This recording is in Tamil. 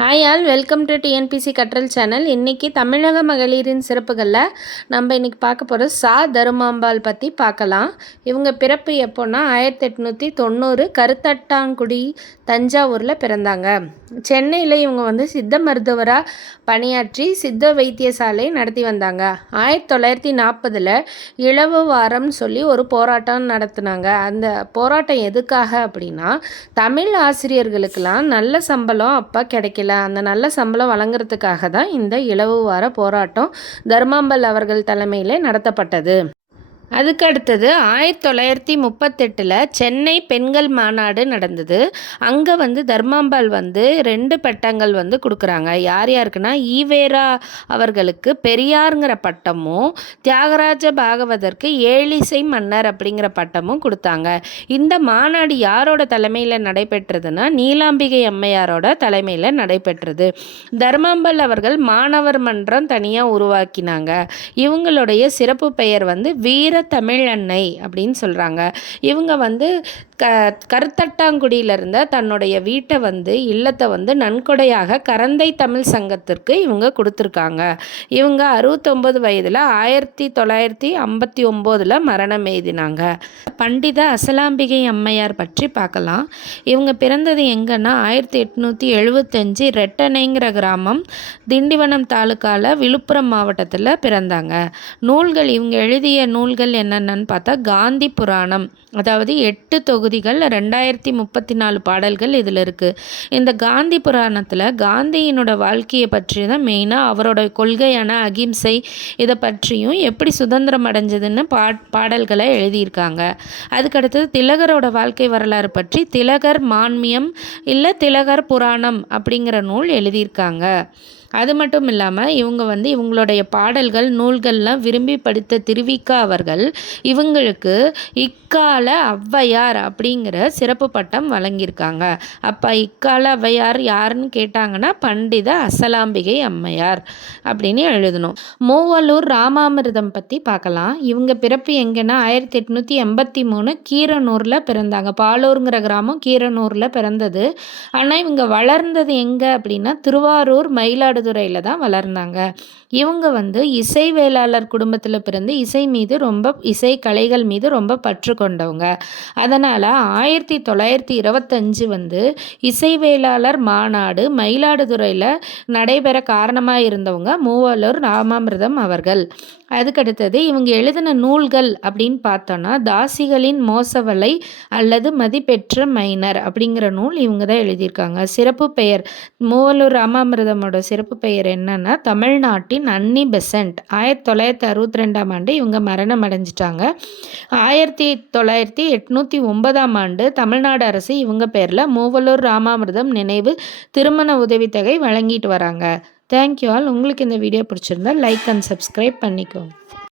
Hi all welcome to TNPSC கற்றல் சேனல் இன்றைக்கி தமிழக மகளிரின் சிறப்புகளில் நம்ம இன்றைக்கி பார்க்க போகிற சா தருமாம்பாள் பற்றி பார்க்கலாம். இவங்க பிறப்பு எப்போன்னா ஆயிரத்தி எட்நூற்றி தொண்ணூறு கருத்தட்டாங்குடி தஞ்சாவூரில் பிறந்தாங்க. சென்னையில் இவங்க வந்து சித்த மருத்துவராக பணியாற்றி சித்த வைத்தியசாலை நடத்தி வந்தாங்க. ஆயிரத்தி தொள்ளாயிரத்தி நாற்பதில் இளவு வாரம் சொல்லி ஒரு போராட்டம் நடத்தினாங்க. அந்த போராட்டம் எதுக்காக அப்படின்னா தமிழ் ஆசிரியர்களுக்கெல்லாம் நல்ல சம்பளம் அப்போ கிடைக்கல. வேலை அந்த நல்ல சம்பளம் வழங்குறதுக்காக தான் இந்த இலவு வார போராட்டம் தர்மாம்பல் அவர்கள் தலைமையிலே நடத்தப்பட்டது. அதுக்கு அடுத்தது ஆயிரத்தி தொள்ளாயிரத்தி முப்பத்தெட்டில் சென்னை பெண்கள் மாநாடு நடந்தது. அங்கே வந்து தர்மாம்பாள் வந்து ரெண்டு பட்டங்கள் வந்து கொடுக்குறாங்க. யார் யாருக்குன்னா ஈவேரா அவர்களுக்கு பெரியாருங்கிற பட்டமும் தியாகராஜ பாகவதற்கு ஏழிசை மன்னர் அப்படிங்கிற பட்டமும் கொடுத்தாங்க. இந்த மாநாடு யாரோட தலைமையில் நடைபெற்றதுன்னா நீலாம்பிகை அம்மையாரோட தலைமையில் நடைபெற்றது. தர்மாம்பாள் அவர்கள் மாணவர் மன்றம் தனியாக உருவாக்கினாங்க. இவங்களுடைய சிறப்பு பெயர் வந்து வீர தமிழ் அன்னை அப்படின்னு சொல்கிறாங்க இவங்க வந்து க கருத்தட்டாங்குடியில் இருந்த தன்னுடைய வீட்டை வந்து இல்லத்தை வந்து நன்கொடையாக கரந்தை தமிழ் சங்கத்திற்கு இவங்க கொடுத்துருக்காங்க. இவங்க அறுபத்தொம்பது வயதில் ஆயிரத்தி தொள்ளாயிரத்தி ஐம்பத்தி ஒம்போதில் மரணம் எழுதினாங்க பண்டித அசலாம்பிகை அம்மையார் பற்றி பார்க்கலாம். இவங்க பிறந்தது எங்கன்னா ஆயிரத்தி எட்நூற்றி எழுபத்தஞ்சு ரெட்டனைங்கிற கிராமம் திண்டிவனம் தாலுக்காவில் விழுப்புரம் மாவட்டத்தில் பிறந்தாங்க. நூல்கள் இவங்க எழுதிய நூல்கள் என்னென்னு பார்த்தா காந்தி புராணம். அதாவது எட்டு தொகுதிகள் ரெண்டாயிரத்தி முப்பத்தி நாலு பாடல்கள் இதில் இருக்குது இந்த காந்தி புராணத்தில் காந்தியினோட வாழ்க்கையை பற்றி தான் மெயினாக அவரோட கொள்கையான அகிம்சை இதை பற்றியும் எப்படி சுதந்திரம் அடைஞ்சதுன்னு பா பாடல்களை எழுதியிருக்காங்க. அதுக்கடுத்தது திலகரோட வாழ்க்கை வரலாறு பற்றி திலகர் மான்மியம் இல்லை திலகர் புராணம் அப்படிங்கிற நூல் எழுதியிருக்காங்க. அது மட்டும் இல்லாமல் இவங்க வந்து இவங்களுடைய பாடல்கள் நூல்கள்லாம் விரும்பி படித்த திருவிக்கா அவர்கள் இவங்களுக்கு இக்கால ஔவையார் அப்படிங்கிற சிறப்பு பட்டம் வழங்கியிருக்காங்க. அப்போ இக்கால ஔவையார் யாருன்னு கேட்டாங்கன்னா பண்டித அசலாம்பிகை அம்மையார் அப்படின்னு எழுதணும். மூவலூர் ராமாமிர்தம் பற்றி பார்க்கலாம். இவங்க பிறப்பு எங்கன்னா ஆயிரத்தி எட்நூற்றி எண்பத்தி மூணு கீரனூரில் பிறந்தாங்க. பாலூருங்கிற கிராமம் கீரனூரில் பிறந்தது. ஆனால் இவங்க வளர்ந்தது எங்கே அப்படின்னா திருவாரூர் மயிலாடு மயிலாடுதுறையில் தான் வளர்ந்தாங்க. இவங்க வந்து இசை வேளாளர் குடும்பத்தில் பிறந்து இசை மீது ரொம்ப இசை கலைகள் மீது ரொம்ப பற்று கொண்டவங்க. அதனால் ஆயிரத்தி தொள்ளாயிரத்தி இருபத்தஞ்சு வந்து இசை வேளாளர் மாநாடு மயிலாடுதுறையில் நடைபெற காரணமாக இருந்தவங்க மூவலூர் ராமாமிர்தம் அவர்கள். அதுக்கடுத்தது இவங்க எழுதின நூல்கள் அப்படின்னு பார்த்தோன்னா தாசிகளின் மோசவலை அல்லது மதிப்பெற்ற மைனர் அப்படிங்கிற நூல் இவங்க தான் எழுதியிருக்காங்க. சிறப்பு பெயர் மூவலூர் ராமாமிர்தமோட சிறப்பு பெயர் என்னன்னா தமிழ்நாட்டின் அன்னி பெசன்ட். ஆயிரத்தி தொள்ளாயிரத்தி அறுபத்தி ரெண்டாம் ஆண்டு இவங்க மரணம் அடைஞ்சிட்டாங்க. ஆயிரத்தி தொள்ளாயிரத்தி எட்நூற்றி ஒன்பதாம் ஆண்டு தமிழ்நாடு அரசு இவங்க பேரில் மூவலூர் ராமாமிர்தம் நினைவு திருமண உதவித்தொகை வழங்கிட்டு வராங்க. தேங்க்யூ ஆல் உங்களுக்கு இந்த வீடியோ பிடிச்சிருந்தா லைக் அண்ட் சப்ஸ்கிரைப் பண்ணிக்கோங்க.